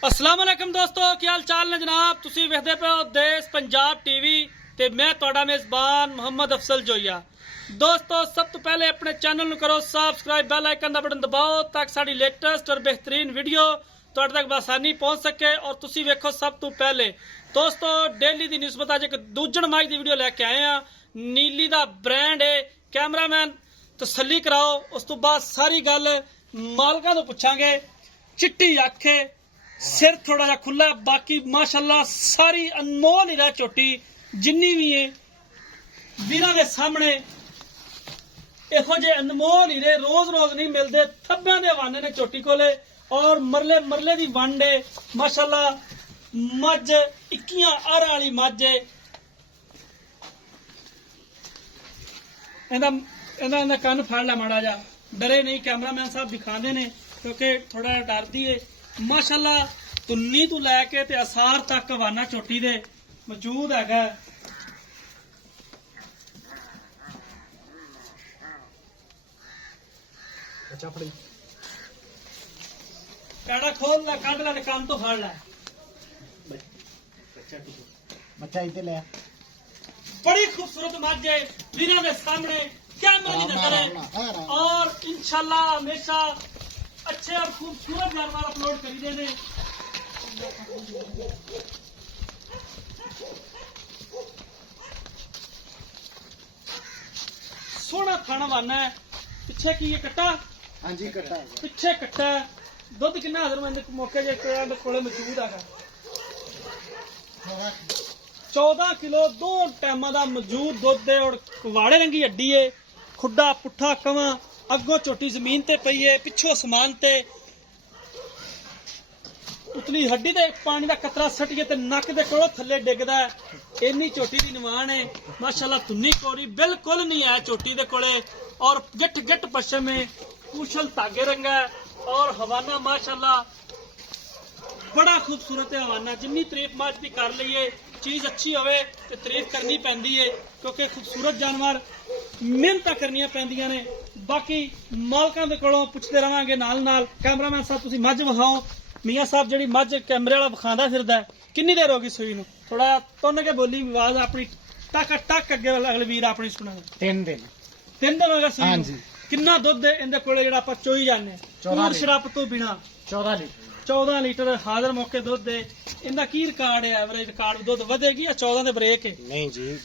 अस्सलाम वालेकुम दोस्तों, क्या हाल चाल ने जनाब। तुसी वेखदे पे हो देश पंजाब टीवी ते मैं तुहाडा मेज़बान मोहम्मद अफसल जोइया। दोस्तों सब तो पहले अपने चैनल करो सबसक्राइब, बेल आइकन का बटन दबाओ ताकि साड़ी लेटेस्ट और बेहतरीन वीडियो तुहाडे तक आसानी पहुंच सके और तुसी वेखो सब तो पहले। दोस्तों डेली दी निस्बत अज एक दूजण माई दी वीडियो लैके आए हैं। नीली दा ब्रांड है, कैमरामैन तसल्ली कराओ। उस तो बाद सारी गल मालकां तो पुछांगे। चिट्टी अख है, सिर थोड़ा जा खुला, बाकी माशाल्लाह सारी अनमोल ही रह चोटी जिन्नी भी है वीरां दे सामने इहो जे अनमोल हीरे रोज रोज नहीं मिलते। थब्बियां दे हवाने ने चोटी कोले और मरले मरले दी वंड है माशाल्लाह। मज 21 अर वाली मज है। इंदा कन्न फड़ ला माड़ा जा, डरे नहीं। कैमरामैन साहब दिखाते ने क्योंकि थोड़ा डरदी है। माशाल्लाह तुन्नी तो लैके ते असार तक हवाना चोटी दे मौजूद है। काड़ा खोल ला, कड ला, काम तो फड़ ला। बच्चा इधर ले। बड़ी खूबसूरत मज है वीरों के सामने कैमरे की नजर है और इंशाल्लाह हमेशा अच्छे और खूबसूरत जानवर अपलोड करी देने। सोना खाना वाना है। पीछे की ये कट्टा, हाँ जी कट्टा पिछे कट्टा है। दुध कितना हाजिर मैं मौके जे कोले मौजूद है 14 किलो दो टाइम का मौजूद दुध है और वाड़े रंगी हड्डी है। खुड्डा पुट्ठा कवा अगों चोटी जमीन ते पई है, पिछों समान ते उतली हड्डी ते पानी का कतरा सटिए ते नक दे कोलों थल्ले डिगदा है। इन्नी चोटी दी निवान है माशाल्लाह। तुन्नी कोरी बिल्कुल नहीं है चोटी दे कोले और गिट गिट पश्चिम में कुशल धागे रंगा है और हवाना माशाल्लाह बड़ा खूबसूरत है हवाना। जिन्नी तारीफ मज की कर लीए चीज अच्छी होवे ते तारीफ करनी पैंदी है क्योंकि खूबसूरत जानवर मेहनत करनियां पैंदियां ने। बाकी मालकां दे कोलों पुछदे रहांगे नाल नाल। कैमरामैन साहब तुसीं मज विखाओ। मियां साहब जिहड़ी मज कैमरे वाला विखांदा फिरदा है, किन्नी देर होगी सूई नूं? थोड़ा तुन्न के बोली आवाज अपनी टक टक अगे अगले वीर अपनी सुना। 3 दिन 3 दिन हो गए सूई हाँ नूं। जी। किन्ना दुध इहदे कोले जिहड़ा आपां चोई जाने पूर शराब तो बिना 14 लीटर 14 लीटर हाजिर मौके दुध है। इनका की रिकॉर्ड है? एवरेज रिकॉर्ड दुध वधेगी या 14 दे ब्रेक है? नहीं जी,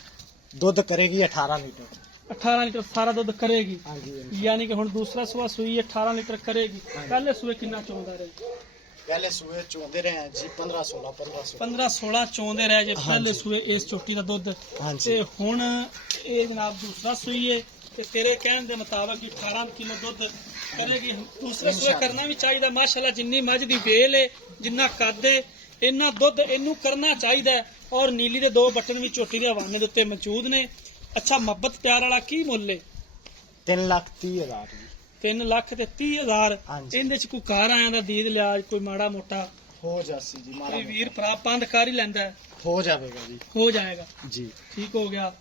दूध करेगी 18 लीटर 18 लीटर सारा दुध करेगी। हाँ जी। यानी कि हुण दूसरा सुबह सूई 18 लीटर करेगी। पहले सुबह कितना चौंदा रहे? पहले सुबह चोंदे रहे हैं जी 15-16 15-16 चौंदे रहे जे पहले सुबह इस चोटी का दुध। हाँ ते जी। हुण ये जनाब दूसरा सूई है ते तेरे कहने के मुताबिक 18 किलो दुध करेगी। दूसरे सुबह करना भी चाहिए माशाल्लाह। जिन्नी मज दी बेल है, जिन्ना कद है, इन्ना दुध इनू करना चाहिए। और नीली दे 2 बटन भी चोटी के हवाने दे उत्ते मौजूद ने। अच्छा मोहब्बत प्यार वाला की मुल है? 3,30,000 जी। 3,30,000। हाँ जी। इहदे च कोई कार आया दा दीद लिहाज कोई माड़ा मोटा हो जासी जी मारा कोई वीर भरा पंद कर ही लैंदा है, हो जाएगा जी। हो जाएगा जी ठीक हो गया।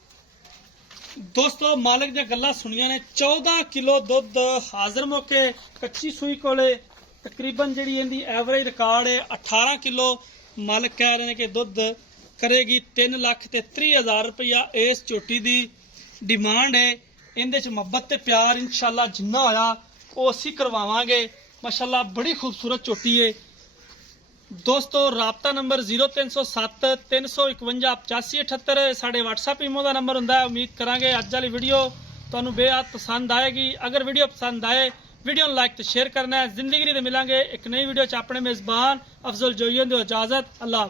दोस्तों मालिक दी गल्लां सुनिया ने। 14 किलो दुध हाजिर मौके कच्ची सूई कोले तकरीबन जिहड़ी इहदी एवरेज रिकॉर्ड है 18 किलो। मालिक कह रहे हैं कि दुध करेगी 3,30,000 रुपया। इस चोटी दी डिमांड है। इहदे च मुहब्बत ते प्यार इंशाल्लाह जिन्ना होया वो असीं करवावांगे। माशाल्लाह बड़ी खूबसूरत चोटी है। दोस्तों राबता नंबर 0307 351 8578 साढ़े WhatsApp इमो का नंबर हुंदा है। उम्मीद करांगे अज वाली वीडियो तुहानू बेहद पसंद आएगी। अगर वीडियो पसंद आए वीडियो लाइक तो शेयर करना है। जिंदगी दे मिलांगे एक नई वीडियो च अपने मेजबान अफजल जोइया दी इजाजत। अल्लाह।